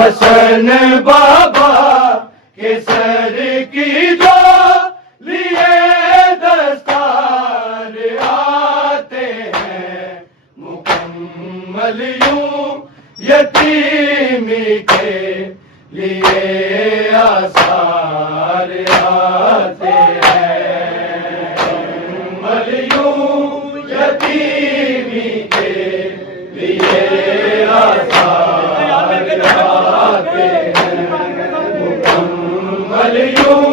حسن بابا کے سر کی جو لیے دستار آتے ہیں مکمل یوں یتیمی کے لیے آثار آتے ہیں مکمل یوں یتیمی کے لیے آثار آتے ہیں مکمل یوں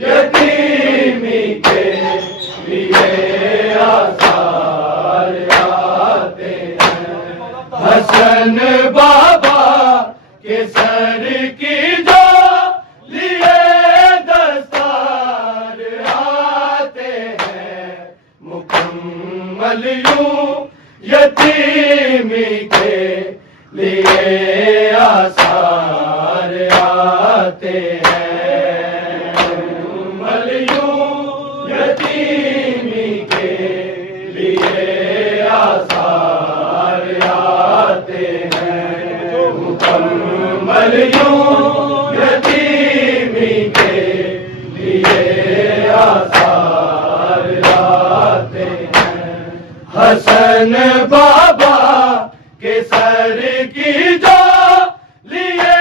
یتیمی کے لیے آثار آتے ہیں حسن بابا کے سر کی جو لیے دستار آتے ہیں مکمل یوں یتیمی کے لیے آثار آتے ہیں مکمل یوں یتیمی کے لیے آثار آتے ہیں مکمل یوں یتیمی کے لیے آثار آتے ہیں حسن بابا کے سر کی جو لیے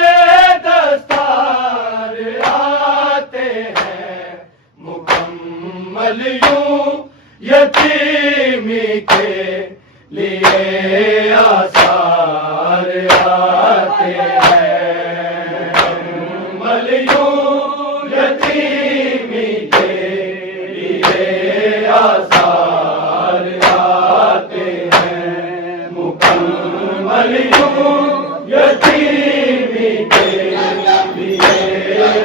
دستار آتے ہیں مکمل یوں یتیمی کے لیے آثار آتے ہیں مکمل یوں یتیمی کے لیے آثار آتے ہیں مکمل یوں یتیمی کے لیے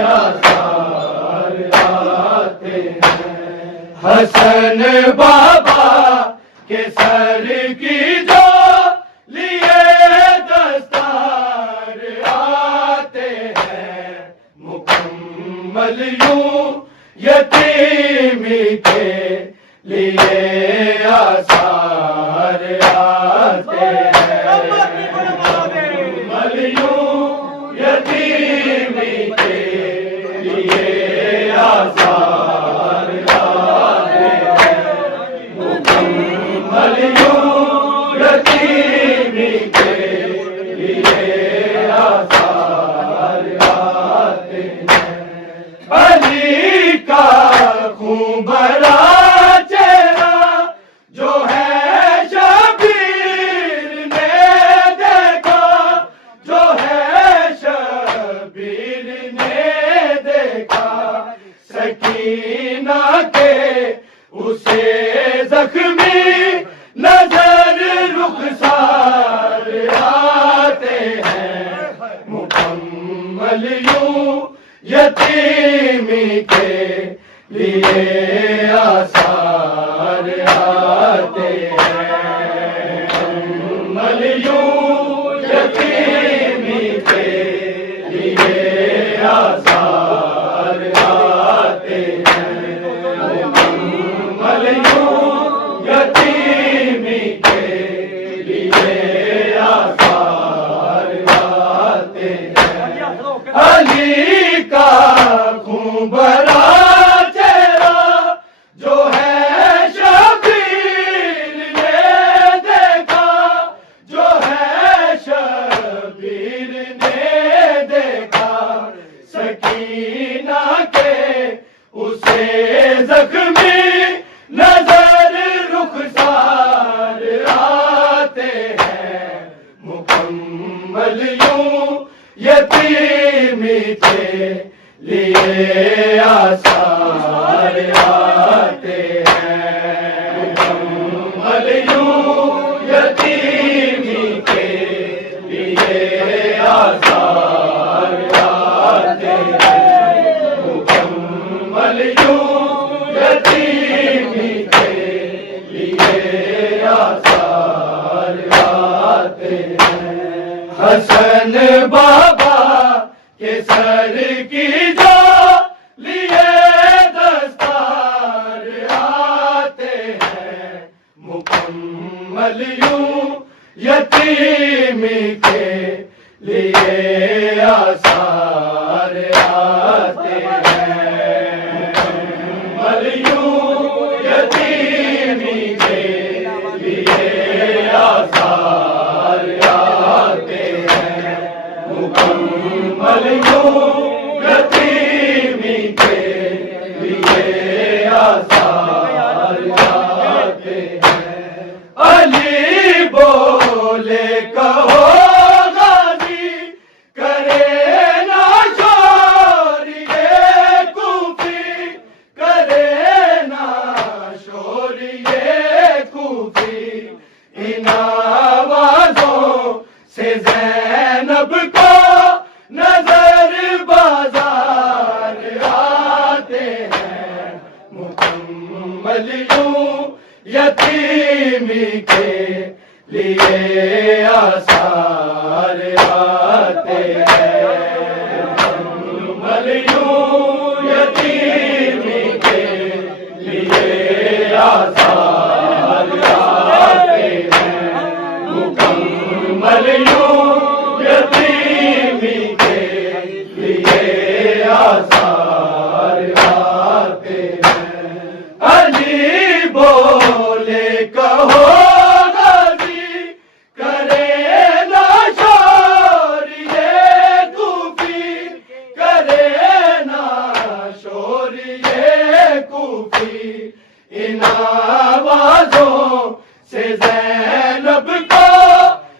آثار آتے ہیں حسن بابا کے سر کی جو لیے دستار آتے ہیں مکمل یوں یتیمی کے لیے آثار آتے ہیں مکمل یوں یتیمی کے لیے آثار آتے ہیں مکمل یوں یتیمی کے لیے آثار آتے ہیں علی کا خون بھرا چہرہ جو ہے شبیر نے دیکھا جو ہے شبیر نے دیکھا سکینہ کے اسے زخمی نظر رخسار آتے ہیں مکمل یوں یتیمی کے لیے آثار آتے ہیں مکمل یوں یتیمی کے لیے آثار آتے ہیں مکمل یوں یتیمی کے لیے آثار آتے ہیں علی کا خون بھرا چہرہ جو ہے شبیر نے دیکھا جو ہے شبیر نے دیکھا سکینہ کے اسے زخمی نظر رخسار آتے ہیں مکمل یوں یتیمی کے لیے آثار آتے ہیں مکمل یوں یتیمی کے لیے آثار آتے ہیں مکمل یوں یتیمی کے لیے آثار آتے ہیں حسن بابا کے سر کی جو لیے دستار آتے ہیں مکمل یوں یتیمی کے لیے آثار آتے ہیں، ملیوں یتیمی کے لیے آثار آتے ہیں، مکمل یوں یتیمی کے لیے آثار آتے ہیں۔ علی بولے کہو ان آوازوں سے زینب کو نظر بازار آتے ہیں، مکمل یوں یتیمی کے لیے آثار آتے ہیں، مکمل یوں یتیمی کے لیے آثار مکمل یوں یتیمی کے لیے آثار آتے ہیں۔ علی بولے کہو غازی کرے نہ شور یہ کوفی، کرے نہ شور یہ کوفی، ان آوازوں سے زینب کو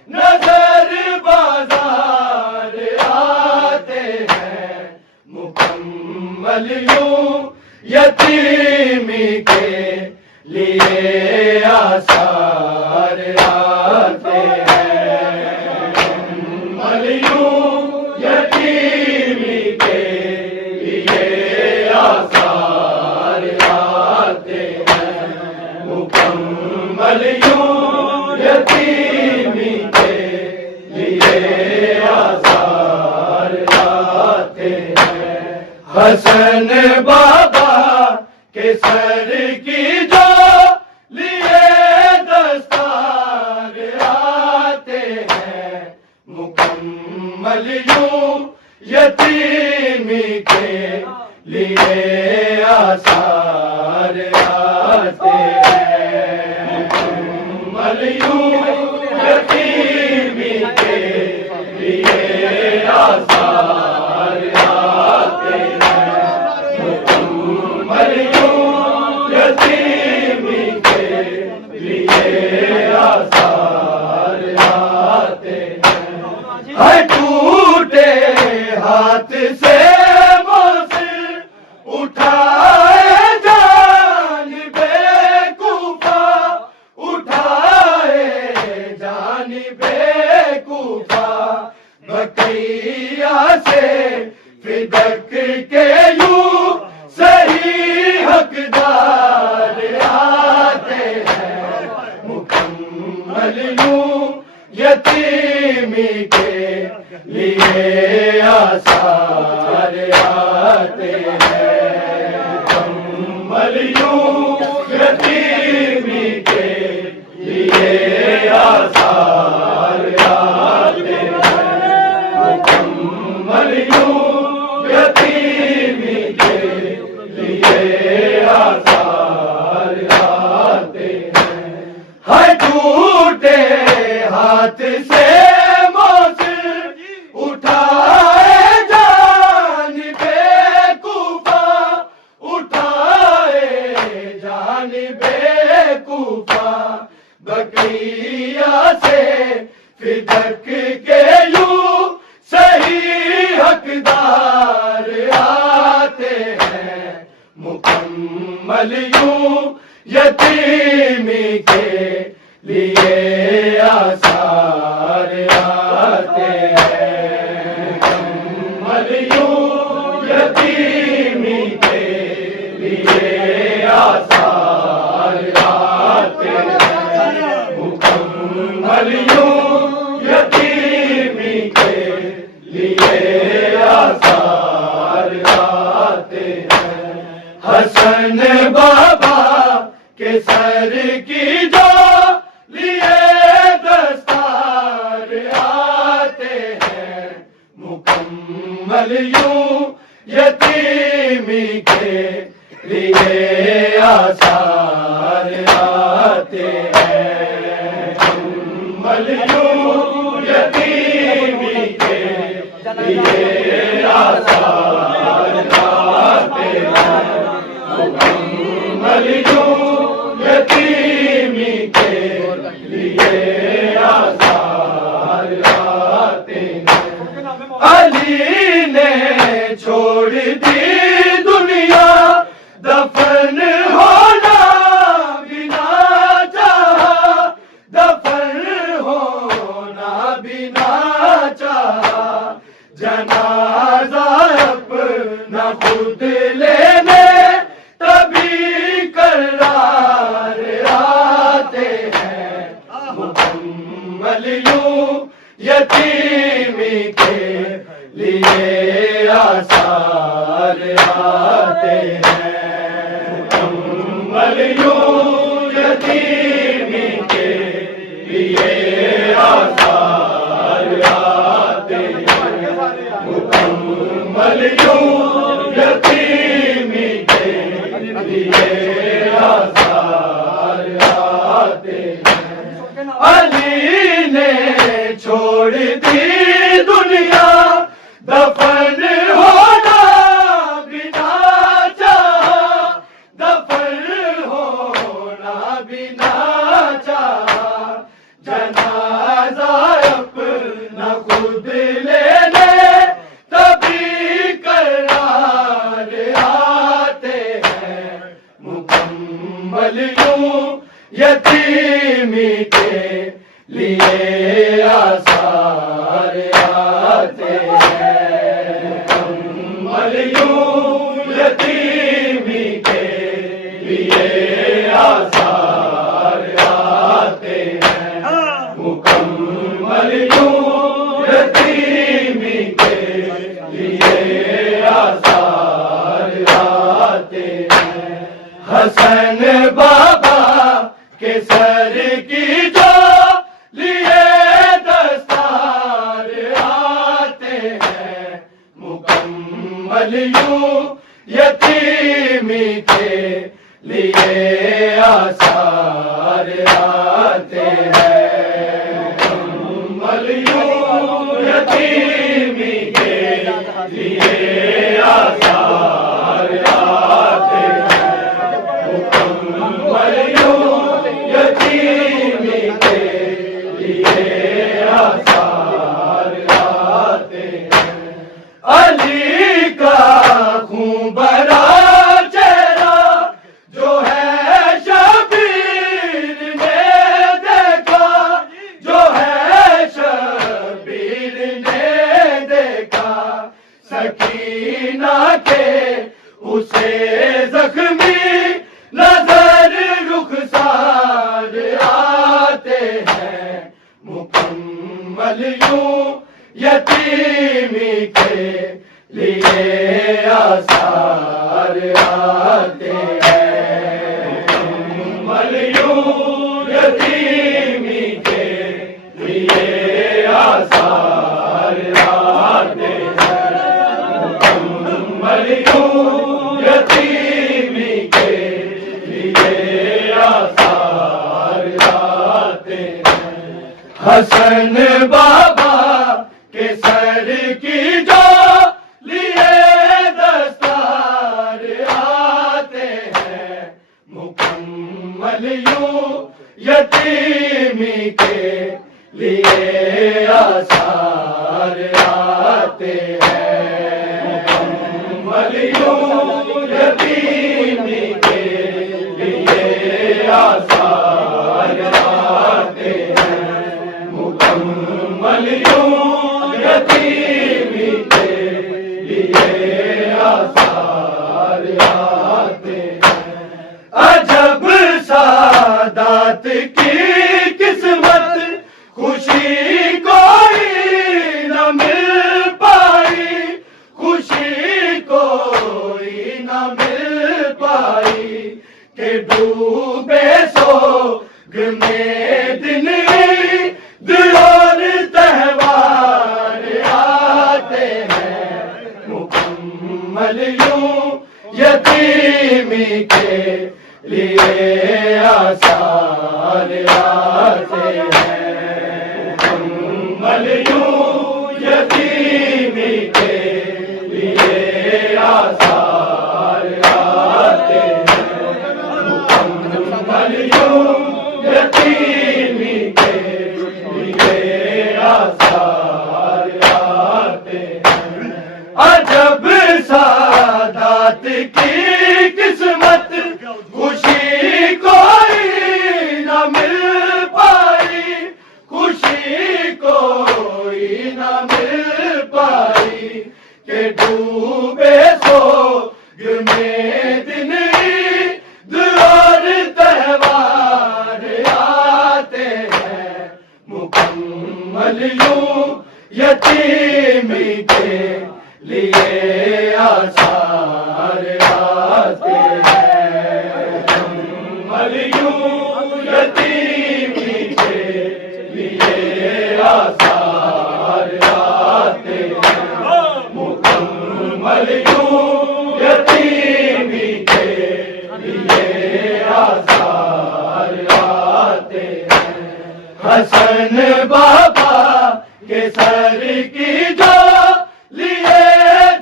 نظر بازار آتے ہیں، مکمل یوں یتیمی کے لیے آثار آتے ہیں، مکمل یوں یتیمی کے لیے آثار آتے ہیں، مکمل یوں یتیمی کے لیے آثار آتے ہیں۔ حسن بابا کے سر کی جو لیے دستار آتے ہیں، مکمل یوں یتیمی کے لیے آثار آتے ہیں، مکمل یوں یتیمی کے لیے آثار آتے ہیں، مکمل یوں یتیمی کے لیے آثار آتے ہیں۔ ہر ٹوٹے ہاتھ سے موثر اٹھائے جانب کوفہ، اٹھائے جانب کوفہ، بقیہ سے فدک کے یوں صحیح حقدار آتے ہیں، مکمل یوں یتیمی کے لیے آثار آتے ہیں، مکمل یوں یتیمی کے لیے آثار آتے ہیں، مکمل یوں یتیمی کے لیے آثار آتے ہیں۔ ہر ٹوٹے ہاتھ سے موثر اٹھائے جانب کوفہ، اٹھائے جانب کوفہ، بقیہ سے فدک کے یوں صحیح حقدار آتے ہیں، مکمل یوں یتیمی کے لیے آثار آتے ہیں، مکمل یوں یتیمی کے لیے آثار آتے ہیں، مکمل یوں یتیمی کے لیے آثار آتے ہیں۔ حسن بابا کے سر کی جو لیے دستار آتے ہیں، آتے ہیں مکمل یوں یتیمی کے لیے آثار آتے ہیں مکمل یوں یتیمی کے لیے آثار آتے ہیں علی نے چھوڑ دی دنیا دفن ہونا بھی نہ چاہا دفن ہونا بھی نہ چاہا جنازہ اپنا خود لینے تبھی قرار آتے ہیں مکمل یوں یتیمی کے لیے آثار آتے ہیں مکمل یوں یتیمی کے لیے آثار آتے ہیں مکمل یوں یتیمی کے لیے آثار آتے ہیں علی نے چھوڑ دی دنیا دفن ہونا بھی نہ چاہا دفن ہونا بھی نہ چاہا جنازہ اپنا خود لینے تبھی قرار آتے ہیں مکمل یوں یتیمی کے لیے آثار آتے ہیں مکمل یوں یتیمی کے لیے آثار آتے ہیں مکمل یوں یتیمی کے لیے آثار آتے ہیں حسن بابا کے سر کی جو لیے دستار آتے ہیں مکمل یوں یتیمی کے لیے آثار آتے ہیں مکمل یوں یتیمی کے لیے آثار آتے ہیں مکمل یوں یتیمی کے لیے آثار آتے ہیں علی کا خون بھرا چہرہ جو ہے شبیر نے دیکھا جو ہے شبیر نے دیکھا سکینہ کے اسے زخمی نظر رخسار آتے ہیں مکمل یوں یتیمی کے لیے آثار آتے ہیں مکمل یوں یتیمی کے لیے آثار آتے ہیں مکمل یوں یتیمی کے لیے آثار آتے ہیں حسن بابا کے سر کی جو لیے دستار آتے ہیں مکمل یوں یتیمی کے لیے آثار آتے ہیں مکمل یوں یتیمی کے لیے آثار آتے ہیں مکمل یوں یتیمی کے لیے آثار آتے ہیں عجب سادات کی قسمت خوشی کوئی نہ مل پائی خوشی کوئی نہ مل پائی کہ ڈوبے سوگ میں دن اور تہوار آتے ہیں مکمل یوں یتیمی کے لیے آثار آتے ہیں، مکمل یوں یتیمی کے لیے آثار آتے ہیں، مکمل یوں یتیمی کے لیے آثار آتے ہیں۔ عجب سادات کی قسمت، خوشی کوئی نہ مل پائی، خوشی کوئی نہ مل پائی، کہ ڈوبے سوگ میں دن عید اور تہوار آتے ہیں، مکمل یوں یتیمی کے لیے آثار آتے ہیں، مکمل یوں یتیمی کے لیے آثار آتے ہیں، مکمل یوں یتیمی کے لیے آثار آتے ہیں۔ حسن بابا کے سر کی جو لیے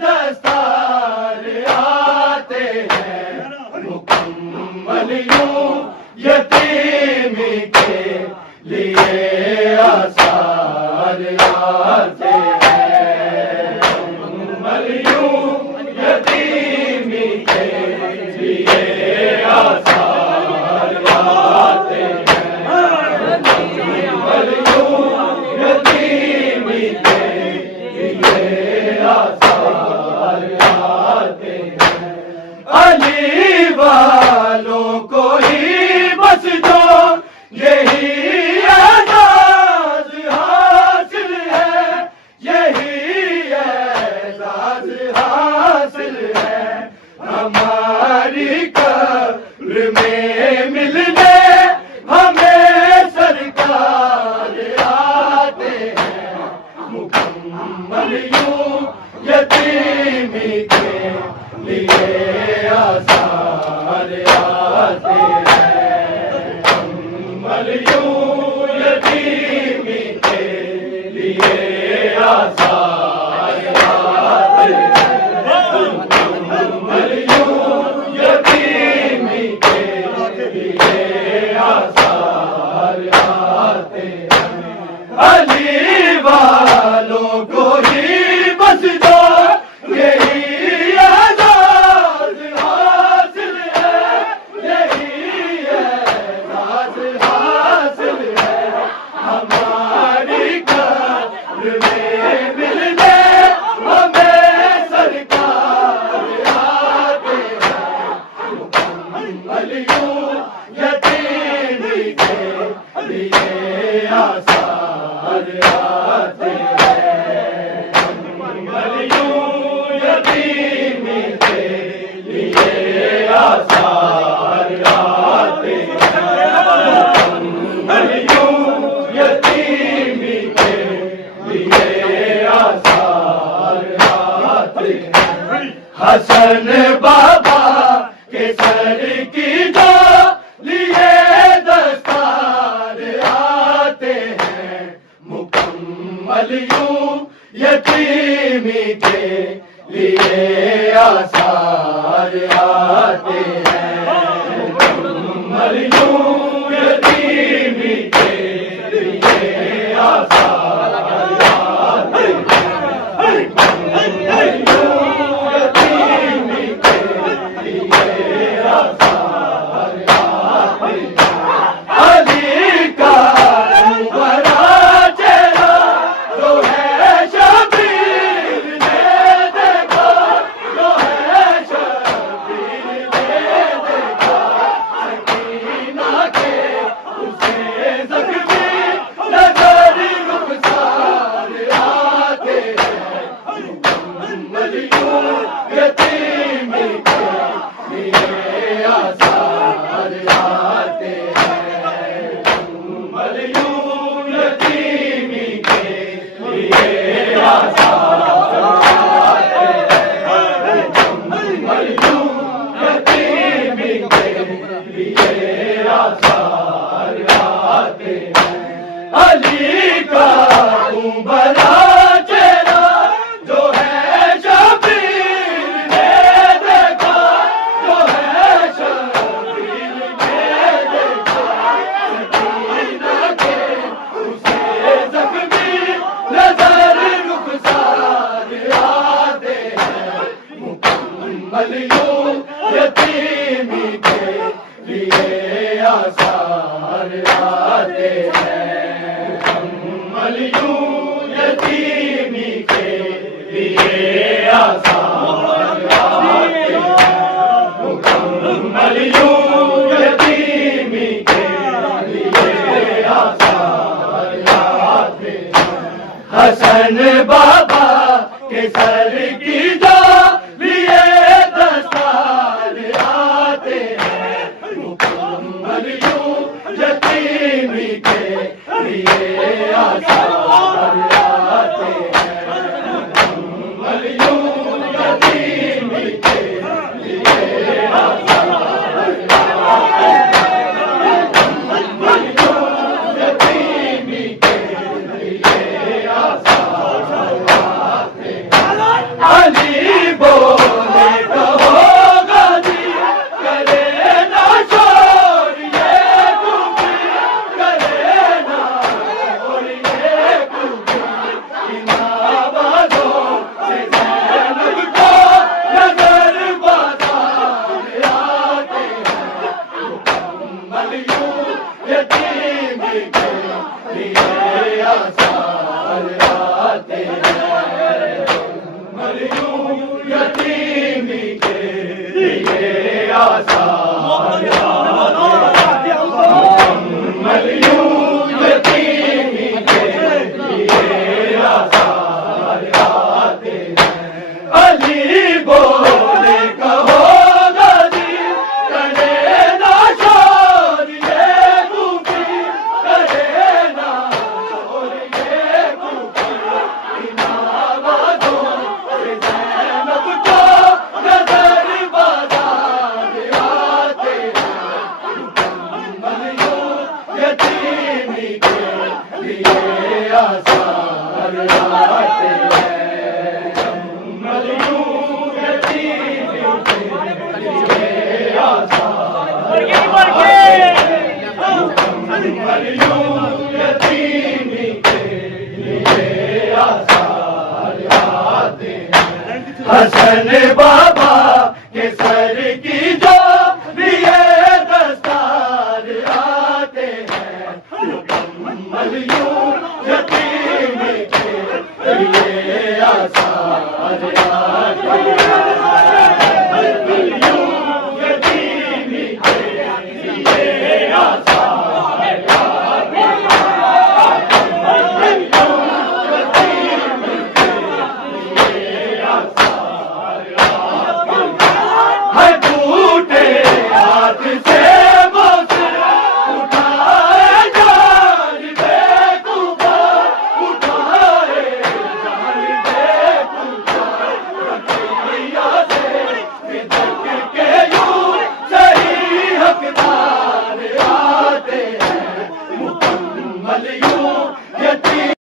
دستار آتے ہیں، مکمل یوں یتیمی کے لیے آثار آتے ہیں، مکمل یوں یتیمی کے لیے آثار آتے ہیں، مکمل یوں یتیمی کے لیے آثار آتے ہیں۔ علی والوں کو ہی بس جو یہی اعزاز حاصل ہے، یہی اعزاز حاصل ہے، ہماری قبر میں ملنے ہمیں سرکار آتے ہیں، مکمل یوں یتیمی کے لیے آثار آتے ہیں، مکمل یوں یتیمی کے لیے آثار آتے ہیں، مکمل یوں یتیمی کے لیے آثار آتے ہیں۔ علی والوں کو ہی بس جو یہی اعزاز حاصل ہے، یہی اعزاز حاصل ہے، ہماری قبر میں ملنے ہمیں سرکار آتے ہیں، مکمل یوں یتیمی کے لیے آثار آتے ہیں، مکمل یوں یتیمی کے لیے آثار آتے ہیں، مکمل یوں یتیمی کے لیے آثار آتے ہیں۔ حسن بابا کے سر کی جو لیے دستار آتے ہیں، مکمل یوں یتیمی کے لیے آثار آتے ہیں، مکمل یوں یتیمی کے لیے آثار آتے ہیں، مکمل یوں یتیمی کے لیے آثار آتے ہیں۔ علی کا بڑا چہرہ جو ہے شبیر نے دیکھا، جو ہے شبیر نے دیکھا، سکینہ علی کا تم بڑا چہرہ جو ہے شبیر نے دیکھا، جو ہے شبیر نے دیکھا، سکینہ کے اسے زخمی نظر رخسار آتے ہیں، مکمل یوں یتیمی کے لیے آثار آتے ہیں، مکمل یوں یتیمی کے لیے آثار آتے ہیں، مکمل یوں یتیمی کے لیے آثار آتے ہیں، حسن بابا کے سر کی جو لیے دستار آتے ہیں، مکمل یوں یتیمی کے لیے آثار آتے ہیں، مکمل یوں یتیمی کے لیے آثار آتے ہیں، مکمل یوں یتیمی کے لیے آثار آتے ہیں، علی بولے کہو غازی کرے نہ شور یہ کوفی، کرے نہ شور یہ کوفی، ان آوازوں سے زینب کو نظر بازار آتے ہیں، مکمل یوں یتیمی کے لیے آثار آتے ہیں، مکمل یوں یتیمی کے لیے آثار آتے ہیں، مکمل یوں یتیمی کے لیے آثار آتے ہیں، علی بولے کہو غازی کرے نہ شور یہ کوفی، کرے نہ شور یہ کوفی، ان آوازوں سے زینب کو نظر بازار آتے ہیں، مکمل یوں یتیمی کے لیے آثار آتے ہیں، مکمل یوں یتیمی کے لیے آثار آتے ہیں، مکمل یوں یتیمی کے لیے آثار آتے ہیں، حسن بابا کے سر کی جو لیے دستار آتے ہیں، مکمل یوں یتیمی کے لیے آثار آتے ہیں، مکمل یوں یتیمی کے لیے آثار آتے ہیں، مکمل یوں یتیمی کے لیے آثار آتے ہیں، ہے ٹوٹے ہاتھ سے موسر اٹھائے جان بے کوفہ، اٹھائے جان بے کوفہ، رکھیا سے بدک کے یوں صحیح حقدار آتے ہیں، مکمل یوں یتیم